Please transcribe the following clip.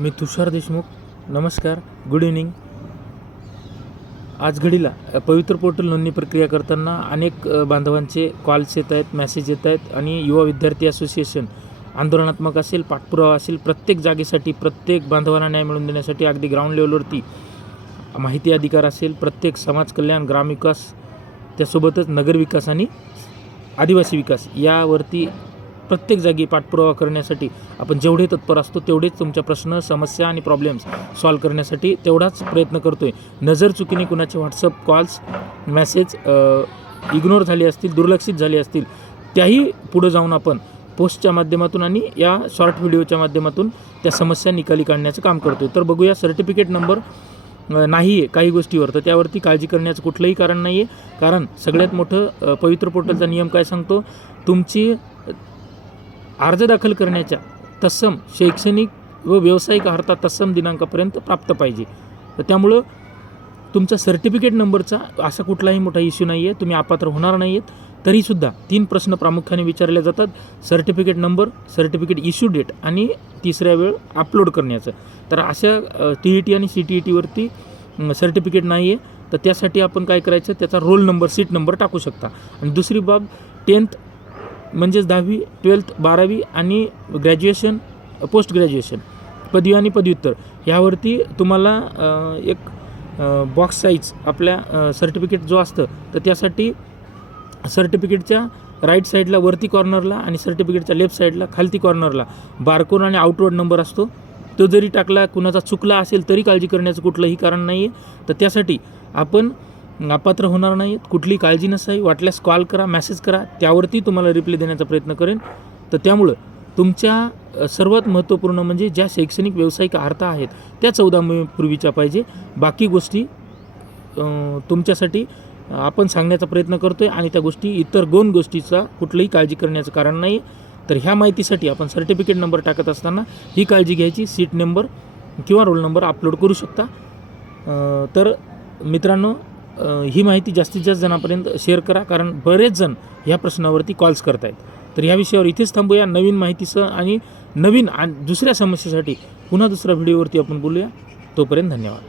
मी तुषार देशमुख. नमस्कार, good evening. आज घडीला पवित्र पोर्टल नोंदणी प्रक्रिया करताना अनेक बांधवांचे कॉल्स येत आहेत, मेसेज येत आहेत आणि युवा विद्यार्थी असोसिएशन आंदोलनात्मक असेल, पाठपुरावा असेल, प्रत्येक जागेसाठी प्रत्येक बांधवांना न्याय मिळवून देण्यासाठी अगदी ग्राउंड लेवलवरती माहिती अधिकार असेल, प्रत्येक समाज कल्याण, ग्रामविकास, त्यासोबतच नगरविकास आणि आदिवासी विकास यावरती प्रत्येक जागी पाठपुरावा करण्यासाठी आपण जेवढे तत्पर असतो तेवढेच तुमच्या प्रश्न, समस्या आणि प्रॉब्लेम्स सॉल्व करण्यासाठी तेवढाच प्रयत्न करतो आहे. नजर चुकीने कुणाचे व्हॉट्सअप कॉल्स, मेसेज इग्नोर झाले असतील, दुर्लक्षित झाले असतील, त्याही पुढं जाऊन आपण पोस्टच्या माध्यमातून आणि या शॉर्ट व्हिडिओच्या माध्यमातून त्या समस्या निकाली काढण्याचं काम करतो आहे. तर बघूया, सर्टिफिकेट नंबर नाही आहे काही गोष्टीवर, तर त्यावरती काळजी करण्याचं कुठलंही कारण नाही आहे. कारण सगळ्यात मोठं पवित्र पोर्टलचा नियम काय सांगतो, तुमची अर्ज दाखल करण्याच्या तत्सम शैक्षणिक व व्यावसायिक अर्हता तत्सम दिनांकापर्यंत प्राप्त पाहिजे. तर त्यामुळं तुमचा सर्टिफिकेट नंबरचा असा कुठलाही मोठा इश्यू नाही आहे. तुम्ही अपात्र होणार नाही आहेत. तरीसुद्धा 3 प्रश्न प्रामुख्याने विचारले जातात: certificate number, certificate issue date आणि तिसऱ्या वेळ अपलोड करण्याचं. तर अशा TET आणि CTETवरती सर्टिफिकेट नाही आहे, तर त्यासाठी आपण काय करायचं, त्याचा रोल नंबर, सीट नंबर टाकू शकता. आणि दुसरी बाब, 10th म्हणजेच 10वी, 12th, 12वी आणि ग्रॅज्युएशन, पोस्ट ग्रॅज्युएशन, पदवी आणि पदव्युत्तर ह्यावरती तुम्हाला एक बॉक्स साईज आपल्या सर्टिफिकेट जो असतं, तर त्यासाठी सर्टिफिकेटच्या राईट साईडला वरती कॉर्नरला आणि सर्टिफिकेटच्या लेफ्ट साईडला खालती कॉर्नरला बारकोड आणि आउटवर्ड नंबर असतो. तो जरी टाकला, कुणाचा चुकला असेल तरी काळजी करण्याचं कुठलंही कारण नाही आहे. तर त्यासाठी आपण अपात्र होणार नाही, कुठलीही काळजी नसावी. वाटल्यास कॉल करा, मेसेज करा, त्यावरती तुम्हाला रिप्लाय देण्याचा प्रयत्न करेन. तर त्यामुळं तुमच्या सर्वात महत्त्वपूर्ण म्हणजे ज्या शैक्षणिक व्यावसायिक अर्हता आहेत त्या 14 मे पूर्वीच्या पाहिजे. बाकी गोष्टी तुमच्यासाठी आपण सांगण्याचा प्रयत्न करतो आहे आणि त्या गोष्टी इतर 2 गोष्टीचा कुठलंही काळजी करण्याचं कारण नाही. तर ह्या माहितीसाठी आपण सर्टिफिकेट नंबर टाकत असताना ही काळजी घ्यायची, सीट नंबर किंवा रोल नंबर अपलोड करू शकता. तर मित्रांनो, ही माहिती जास्तीत जास्त जणांपर्यंत शेअर करा, कारण बरेच जण ह्या प्रश्नावरती कॉल्स करत आहेत. तर ह्या विषयावर इथेच थांबूया. नवीन माहितीसह आणि नवीन दुसऱ्या समस्येसाठी पुन्हा दुसऱ्या व्हिडिओवरती आपण बोलूया. तोपर्यंत धन्यवाद.